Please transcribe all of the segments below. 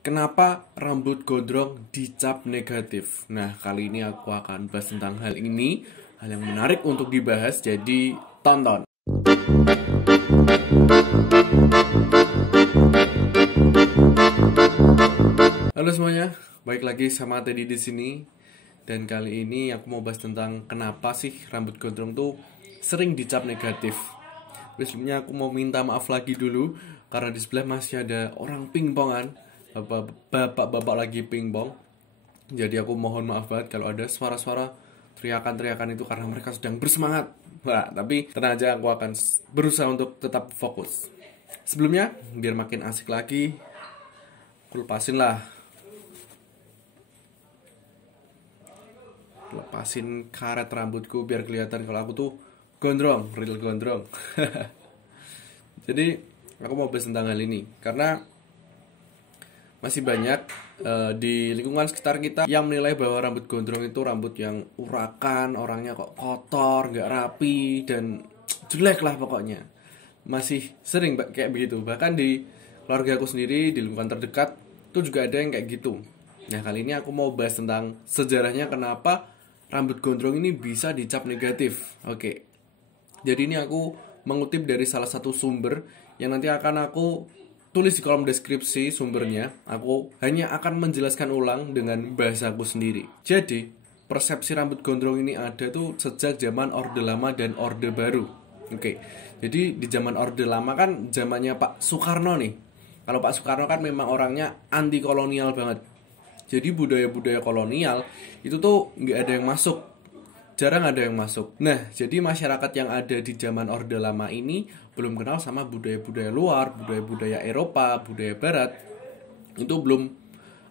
Kenapa rambut gondrong dicap negatif? Nah, kali ini aku akan bahas tentang hal ini, hal yang menarik untuk dibahas, jadi tonton. Halo semuanya, balik lagi sama Teddy di sini. Dan kali ini aku mau bahas tentang kenapa sih rambut gondrong tuh sering dicap negatif. Sebelumnya aku mau minta maaf lagi dulu karena di sebelah masih ada orang pingpongan, bapak-bapak lagi pingpong. Jadi aku mohon maaf banget kalau ada suara-suara teriakan-teriakan itu karena mereka sedang bersemangat. Nah, tapi tenang aja, aku akan berusaha untuk tetap fokus. Sebelumnya, biar makin asik lagi, aku lepasin karet rambutku biar kelihatan kalau aku tuh gondrong, real gondrong. Jadi aku mau bahas tentang hal ini karena masih banyak di lingkungan sekitar kita yang menilai bahwa rambut gondrong itu rambut yang urakan, orangnya kok kotor, nggak rapi, dan jelek lah pokoknya. Masih sering kayak begitu. Bahkan di keluarga aku sendiri, di lingkungan terdekat, itu juga ada yang kayak gitu. Nah, kali ini aku mau bahas tentang sejarahnya kenapa rambut gondrong ini bisa dicap negatif. Oke, jadi ini aku mengutip dari salah satu sumber yang nanti akan aku tulis di kolom deskripsi sumbernya. Aku hanya akan menjelaskan ulang dengan bahasaku sendiri. Jadi, persepsi rambut gondrong ini ada tuh sejak zaman Orde Lama dan Orde Baru. Oke, jadi di zaman Orde Lama kan zamannya Pak Soekarno nih. Kalau Pak Soekarno kan memang orangnya anti kolonial banget. Jadi budaya-budaya kolonial itu tuh nggak ada yang masuk, jarang ada yang masuk. Nah, jadi masyarakat yang ada di zaman Orde Lama ini belum kenal sama budaya-budaya luar, budaya-budaya Eropa, budaya Barat. Itu belum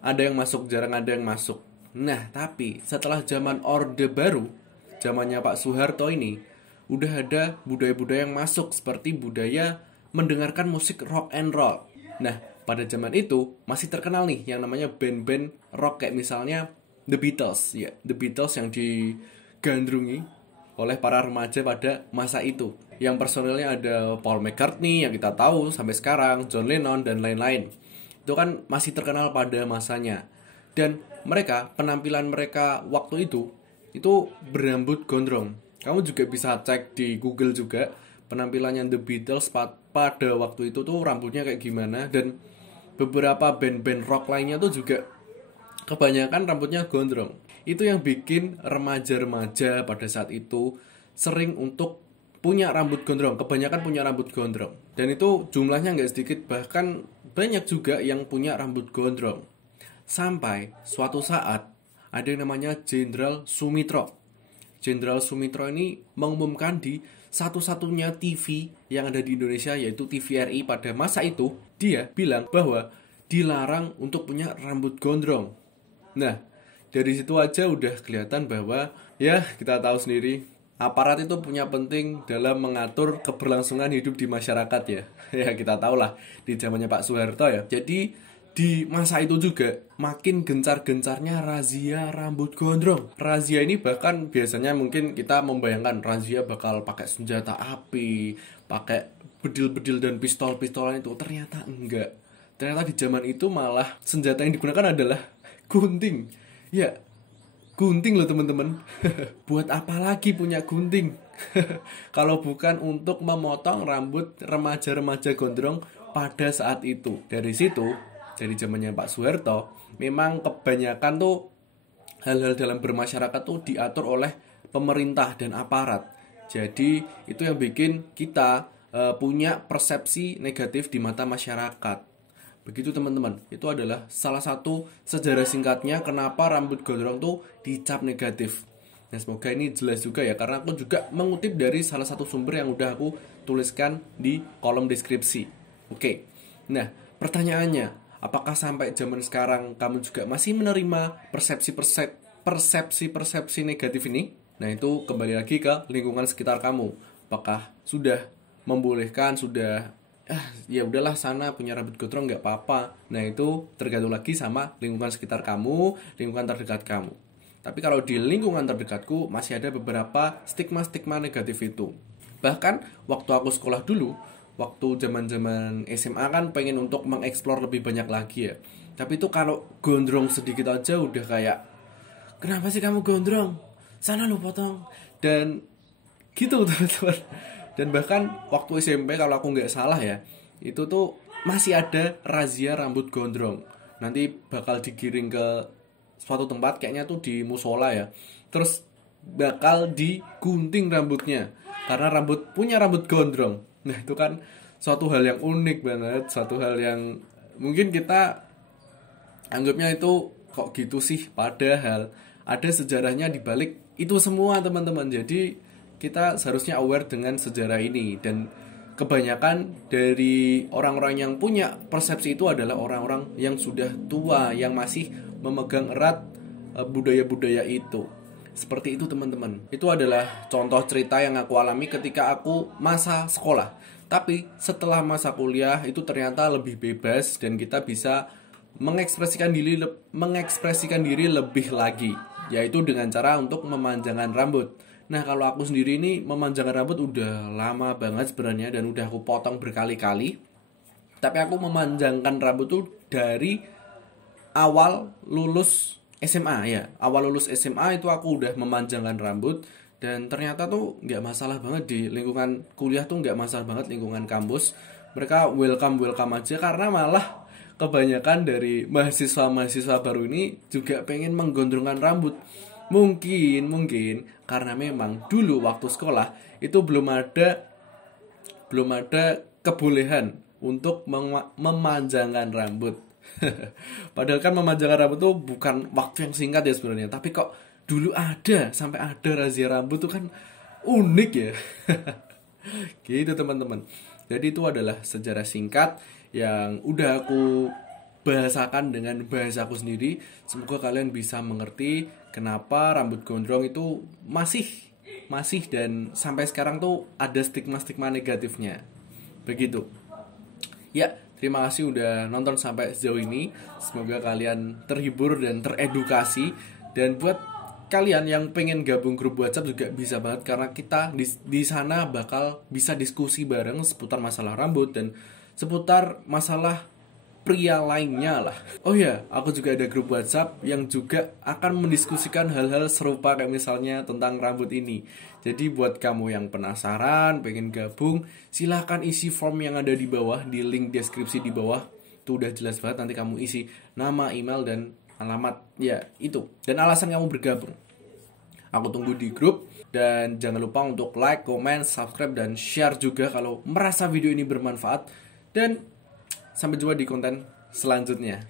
ada yang masuk, jarang ada yang masuk. Nah, tapi setelah zaman Orde Baru, zamannya Pak Soeharto ini, udah ada budaya-budaya yang masuk seperti budaya mendengarkan musik rock and roll. Nah, pada zaman itu masih terkenal nih yang namanya band-band rock kayak misalnya The Beatles, ya, The Beatles yang digandrungi oleh para remaja pada masa itu. Yang personilnya ada Paul McCartney yang kita tahu sampai sekarang, John Lennon dan lain-lain. Itu kan masih terkenal pada masanya. Dan mereka, penampilan mereka waktu itu berambut gondrong. Kamu juga bisa cek di Google juga penampilannya The Beatles pada waktu itu tuh rambutnya kayak gimana, dan beberapa band-band rock lainnya tuh juga kebanyakan rambutnya gondrong. Itu yang bikin remaja-remaja pada saat itu sering untuk punya rambut gondrong. Kebanyakan punya rambut gondrong. Dan itu jumlahnya nggak sedikit, bahkan banyak juga yang punya rambut gondrong. Sampai suatu saat ada yang namanya Jenderal Sumitro. Jenderal Sumitro ini mengumumkan di satu-satunya TV yang ada di Indonesia, yaitu TVRI pada masa itu. Dia bilang bahwa dilarang untuk punya rambut gondrong. Nah, dari situ aja udah kelihatan bahwa ya kita tahu sendiri, aparat itu punya penting dalam mengatur keberlangsungan hidup di masyarakat ya. Ya kita tahu lah di zamannya Pak Soeharto ya. Jadi di masa itu juga makin gencar-gencarnya razia rambut gondrong. Razia ini bahkan biasanya mungkin kita membayangkan razia bakal pakai senjata api, pakai bedil-bedil dan pistol-pistolan itu. Ternyata enggak. Ternyata di zaman itu malah senjata yang digunakan adalah gunting. Ya, gunting loh teman-teman. Buat apa lagi punya gunting? Kalau bukan untuk memotong rambut remaja-remaja gondrong pada saat itu. Dari situ, dari zamannya Pak Soeharto, memang kebanyakan tuh hal-hal dalam bermasyarakat tuh diatur oleh pemerintah dan aparat. Jadi itu yang bikin kita punya persepsi negatif di mata masyarakat. Begitu teman-teman, itu adalah salah satu sejarah singkatnya kenapa rambut gondrong tuh dicap negatif. Nah, semoga ini jelas juga ya, karena aku juga mengutip dari salah satu sumber yang udah aku tuliskan di kolom deskripsi. Oke, nah pertanyaannya, apakah sampai zaman sekarang kamu juga masih menerima persepsi negatif ini? Nah, itu kembali lagi ke lingkungan sekitar kamu. Apakah sudah membolehkan, sudah ya udahlah sana punya rambut gondrong nggak apa-apa. Nah, itu tergantung lagi sama lingkungan sekitar kamu, lingkungan terdekat kamu. Tapi kalau di lingkungan terdekatku masih ada beberapa stigma-stigma negatif itu. Bahkan waktu aku sekolah dulu, waktu zaman-zaman SMA kan pengen untuk mengeksplor lebih banyak lagi ya. Tapi itu kalau gondrong sedikit aja udah kayak, kenapa sih kamu gondrong? Sana lu potong. Dan gitu teman-teman. Dan bahkan waktu SMP kalau aku nggak salah ya, itu tuh masih ada razia rambut gondrong. Nanti bakal digiring ke suatu tempat, kayaknya tuh di musola ya. Terus bakal digunting rambutnya karena punya rambut gondrong. Nah itu kan suatu hal yang unik banget, suatu hal yang mungkin kita anggapnya itu kok gitu sih, padahal ada sejarahnya di balik itu semua teman-teman. Jadi kita seharusnya aware dengan sejarah ini, dan kebanyakan dari orang-orang yang punya persepsi itu adalah orang-orang yang sudah tua, yang masih memegang erat budaya-budaya itu. Seperti itu teman-teman. Itu adalah contoh cerita yang aku alami ketika aku masa sekolah. Tapi setelah masa kuliah itu ternyata lebih bebas dan kita bisa mengekspresikan diri lebih lagi, yaitu dengan cara untuk memanjangkan rambut. Nah kalau aku sendiri ini memanjangkan rambut udah lama banget sebenarnya, dan udah aku potong berkali-kali. Tapi aku memanjangkan rambut tuh dari awal lulus SMA ya. Awal lulus SMA itu aku udah memanjangkan rambut, dan ternyata tuh nggak masalah banget di lingkungan kuliah, tuh nggak masalah banget lingkungan kampus. Mereka welcome aja, karena malah kebanyakan dari mahasiswa baru ini juga pengen menggondrongkan rambut. Mungkin karena memang dulu waktu sekolah itu belum ada kebolehan untuk memanjangkan rambut. Padahal kan memanjangkan rambut tuh bukan waktu yang singkat ya sebenarnya, tapi kok dulu sampai ada razia rambut tuh kan unik ya. Gitu teman-teman. Jadi itu adalah sejarah singkat yang udah aku bahasakan dengan bahasaku sendiri. Semoga kalian bisa mengerti kenapa rambut gondrong itu masih dan sampai sekarang tuh ada stigma-stigma negatifnya. Begitu. Ya, terima kasih udah nonton sampai sejauh ini. Semoga kalian terhibur dan teredukasi. Dan buat kalian yang pengen gabung grup WhatsApp juga bisa banget, karena kita di sana bakal bisa diskusi bareng seputar masalah rambut dan seputar masalah pria lainnya lah. Oh ya, aku juga ada grup WhatsApp yang juga akan mendiskusikan hal-hal serupa kayak misalnya tentang rambut ini. Jadi buat kamu yang penasaran, pengen gabung, silahkan isi form yang ada di bawah, di link deskripsi di bawah. Itu udah jelas banget, nanti kamu isi nama, email, dan alamat. Ya, itu. Dan alasan kamu bergabung. Aku tunggu di grup. Dan jangan lupa untuk like, comment, subscribe, dan share juga kalau merasa video ini bermanfaat. Dan sampai jumpa di konten selanjutnya.